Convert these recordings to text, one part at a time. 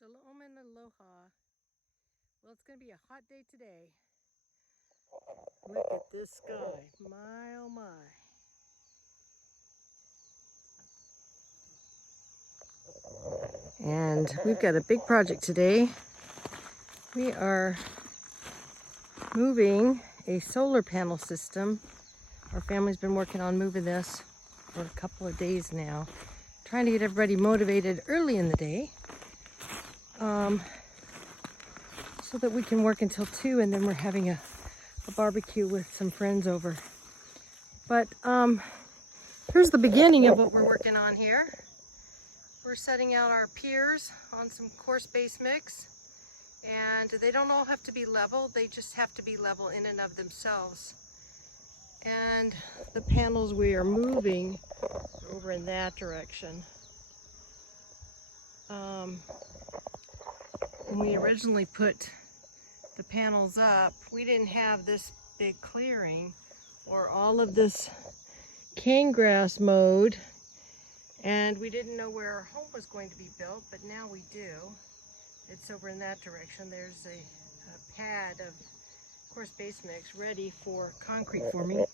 Shalom and aloha. Well, it's going to be a hot day today. Look at this sky. My, oh my. And we've got a big project today. We are moving a solar panel system. Our family's been working on moving this for a couple of days now. Trying to get everybody motivated early in the day. So that we can work until 2, and then we're having a barbecue with some friends over. But here's the beginning of what we're working on here. We're setting out our piers on some coarse base mix, and they don't all have to be level, they just have to be level in and of themselves. And the panels we are moving over in that direction. When we originally put the panels up, we didn't have this big clearing or all of this cane grass mowed, and we didn't know where our home was going to be built, but now we do. It's over in that direction. There's a pad of coarse base mix ready for concrete forming.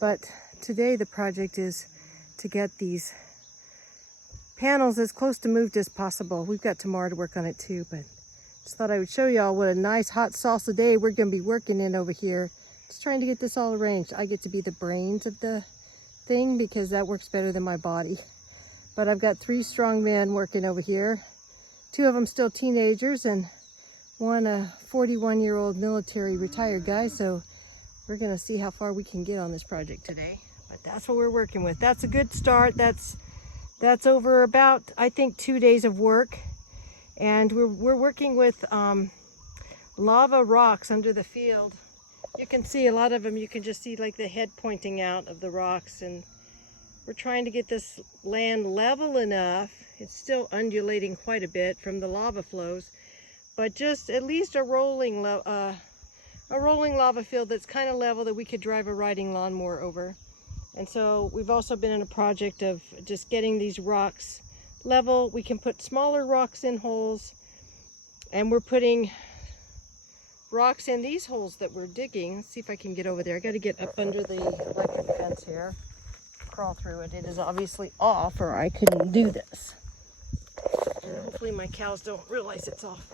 But today the project is to get these panels as close to moved as possible. We've got tomorrow to work on it too, but just thought I would show y'all what a nice hot salsa day we're going to be working in over here. Just trying to get this all arranged. I get to be the brains of the thing because that works better than my body. But I've got 3 strong men working over here. 2 of them still teenagers and one a 41-year-old military retired guy. So we're going to see how far we can get on this project today. But that's what we're working with. That's a good start. That's over about, I think, 2 days of work. And we're working with lava rocks under the field. You can see a lot of them, you can just see like the head pointing out of the rocks. And we're trying to get this land level enough. It's still undulating quite a bit from the lava flows, but just at least a rolling lava field that's kind of level that we could drive a riding lawnmower over. And so we've also been in a project of just getting these rocks level. We can put smaller rocks in holes, and we're putting rocks in these holes that we're digging. Let's see if I can get over there. I got to get up under the electric fence here, crawl through it. It is obviously off, or I couldn't do this. And hopefully my cows don't realize it's off.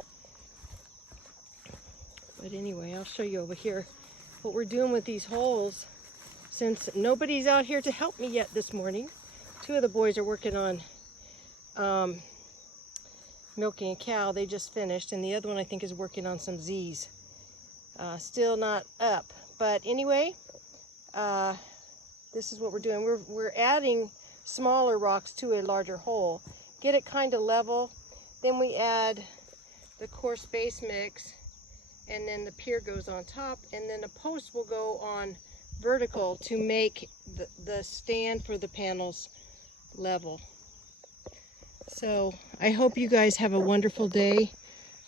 But anyway, I'll show you over here what we're doing with these holes. Since nobody's out here to help me yet this morning, 2 of the boys are working on milking a cow. They just finished, and the other one I think is working on some Z's. Still not up, but anyway, this is what we're doing. We're adding smaller rocks to a larger hole, get it kind of level, then we add the coarse base mix, and then the pier goes on top, and then a post will go on vertical to make the stand for the panels level. So I hope you guys have a wonderful day,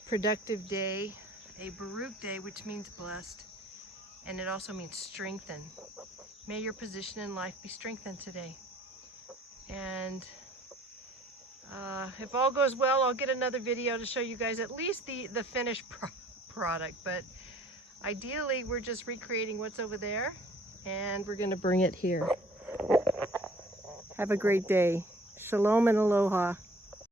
productive day, a Baruch day, which means blessed, and it also means strengthen. May your position in life be strengthened today. And if all goes well, I'll get another video to show you guys at least the finished product. But ideally, we're just recreating what's over there, and we're going to bring it here. Have a great day. Shalom and aloha.